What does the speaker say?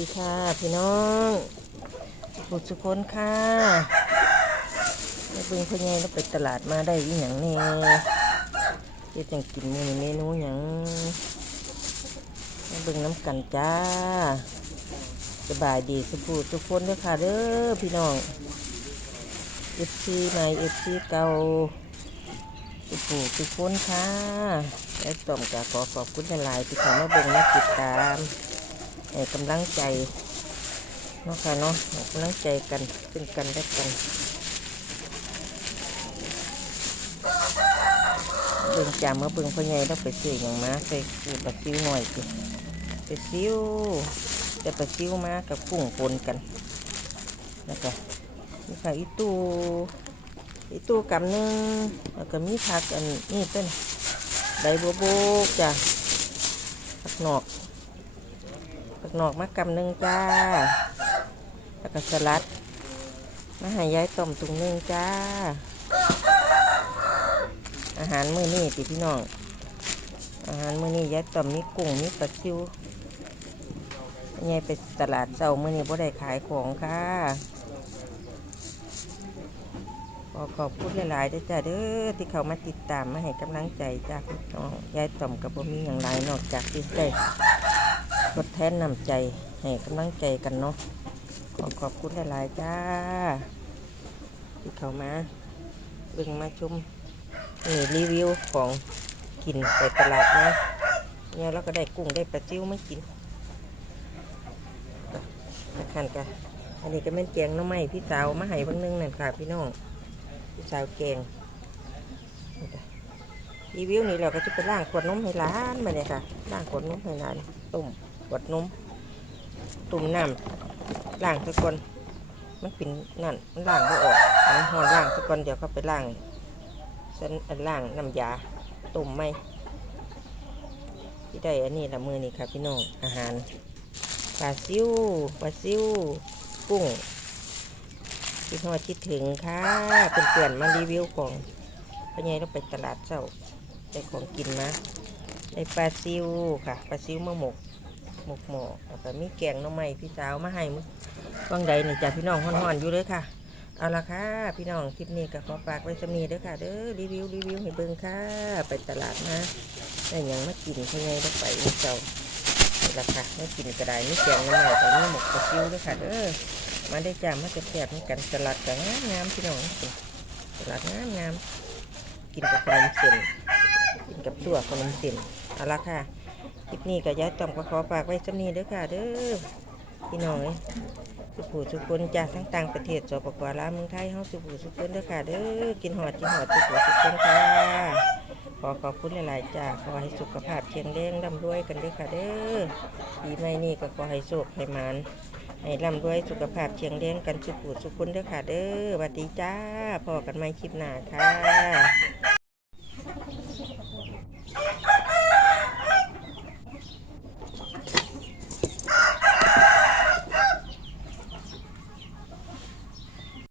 ดีค่ะพี่น้องบุตรสุคนค่ะแม่เบิ่งพ่อใหญ่เราไปตลาดมาได้อีหยังแน่เฮ็ดหยังกินมื้อนี้เมนูหยังแม่เบิ่งน้ำกันจ้าสบายดีสุภูทุกคนด้อค่ะเด้อพี่น้องเอฟซีใหม่เอฟซีเก่าสุภูทุกคนค่ะและต้อมจะขอขอบคุณหลายที่เข้ามาเบิ่งมาติดตาม ให้กำลังใจเนาะค่ะเนาะให้กำลังใจกันซึ่งกันและกันเบิ่งจามมาเบิ่งพ่อใหญ่ต้องไปซื้ออย่างมาไปซื้อปลาซิวหน่อยสิไปซิวแต่ปลาซิวมากับกุ้งปนกันแล้วก็นี่ค่ะอีตู้อีตู้กำหนึ่งแล้วก็มีผักอันนี้เป็นใบบัวโบกจ้ะผักหนอก นอกมากำหนึ่งจ้า แล้วก็สลัดมาหายายต้มตุงหนึ่งจ้า อาหารมื้อนี้ติพี่น้อง อาหารมื้อนี้ยายต้มมีกุ้งมีปลาซิวยายไปตลาดเช้ามื้อนี้บ่ได้ขายของค่ะขอขอบคุณหลายๆด้วยจ้าเด้อที่เขามาติดตามมาให้กำลังใจจ้าพี่น้องยายต้มกับบ่มีอย่างไรนอกจากที่ได้ ทดแทนนำใจให้กำลังใจกันเนาะขอขอบคุณหลาย ๆ จ้า ที่เขามาเบิ่งมาชมนี่รีวิวของกินไปตลาดนะเนี่ยเราก็ได้กุ้งได้ปลาจิ้วไมากินนะคันกันอันนี้ก็แม่นแกงน้ำไม้พี่สาวมาให้บางนึงนั่นค่ะพี่น้องพี่สาวแกงรีวิวนี่เราก็จะไปล้างขวดนมให้ร้านมาเลยค่ะล้างขวดนมให้ร้านต้ม วดนมตุ่มน้ำล้างสักก่อนมันเป็นนั่นมันล้างไม่ออกมันหอนล้างสักก่อนเดี๋ยวเขาไปล้างฉันอันล้างน้ำยาตุ่มไหมที่ได้อันนี้ละมือนี่ค่ะพี่น้องอาหารปลาซิวปลาซิวกุ้งที่ทอดคิดถึงค่ะเป็นเปลี่ยนมารีวิวของพอไงเราไปตลาดเจ้าได้ของกินมาได้ปลาซิวค่ะปลาซิวมะหมก หมกหมอแล้วก็มีแกงน้ำใหม่พี่สาวมาให้มื้อวังใดนี่จ้ะพี่น้องห่อนๆอยู่เลยค่ะ เอาละค่ะ พี่น้องคลิปนี้ก็ขอฝากไว้สำนีเด้อค่ะ เด้อรีวิวรีวิวให้เบิ่งค่ะ ไปตลาดนะได้ยังมากินเพื่ไงต้องไปเจ้านี่ละค่ะไม่กินก็ได้มีแกงน้ำใหม่แต่มีหมกกระซิวด้วยค่ะเด้อมาได้จ้ามาจะแซ่บกันสลัดกับงามงามพี่น้องสลัดงามงามกินกับขนมเส้นกินกับตัวขนมเส้นเอาละค่ะ คลิปนี้ก็ย้ายต่อมก็ขอฝากไว้สำนีเด้อค่ะเด้อพี่น้อยสุผูสุคนจากทั้งต่างประเทศสปปลาวเมืองไทยเฮาสุผูสุคนเด้อค่ะเด้อกินหอดกินหอดสุผูสุคนค่ะขอขอบคุณหลายๆจ้าขอให้สุขภาพแข็งแรงร่ำรวยกันเด้อค่ะเด้อปีใหม่นี้ก็ขอให้โชคให้มานให้ร่ำรวยสุขภาพแข็งแรงกันสุผูสุคนเด้อค่ะเด้อสวัสดีจ้าพอกันใหม่คลิปหน้าค่ะ